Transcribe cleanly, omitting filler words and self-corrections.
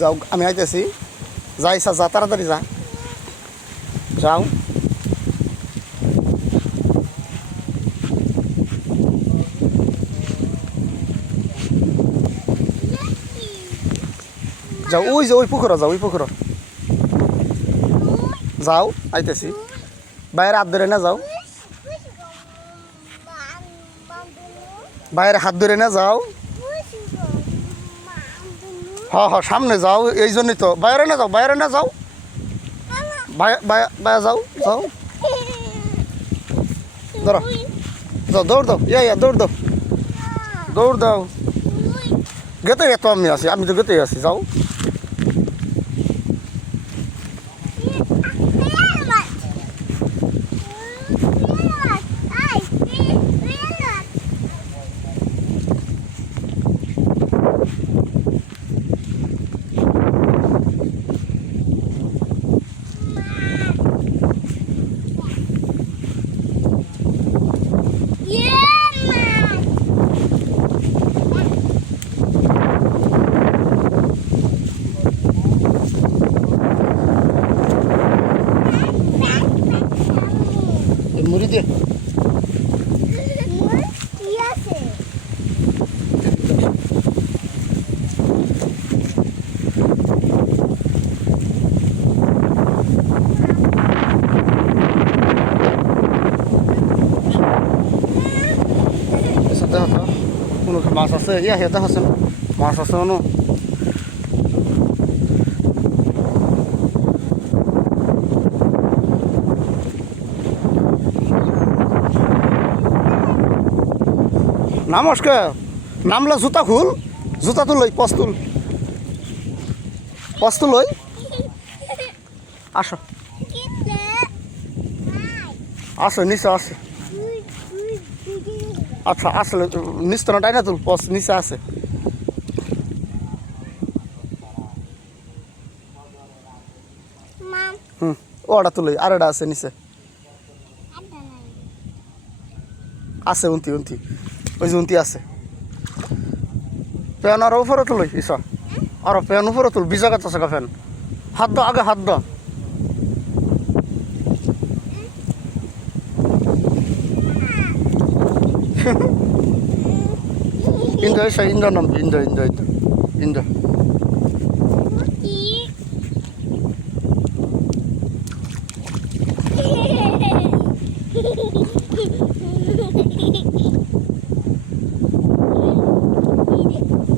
যাও আমি আইতেছি যা ইচ্ছা যা তাড়াতাড়ি যা যাও যাও ওই যে ওই পুকুর যাও ওই পুকুর যাও আইতেছি বাইরে হাত ধরে না যাও বাইরে হাত ধরে না যাও হ্যাঁ সামনে যাও এই জন্যই তো বাইরে না যাও বাইরে না যাও বাইরে যাও যাও ধরো যাও দৌড় দাও ইয়া দৌড় দাও দৌড় দাও গেতে তো আমি আছি আমি তো গেতেই আছি যাও মুড়ি দিয়ে কোনো মাছ আছে ইয়া হেঁটে আছে মাছ আছে কোনো নমস্কার নামলে জুতা খুল জুতা তো লই পস্তুল পস্তুল লই আসো আসো নিচে আসে আচ্ছা আসলে নিচে না তাই না তুল পস নিচে আছে ওটা তুলই আর এটা আছে নিচে আছে উন্তি উন্তি ওই যে উন্তি আছে ফ্যান আর উপরে তুলই ইসা আর ফ্যান উপরে তুল বিজা গাছ আছে ফ্যান হাত দাও আগে হাত দাও ইন্দো এসা ইন্দো নাম ইন্দো ইন্দো ইন্দো ইন্দো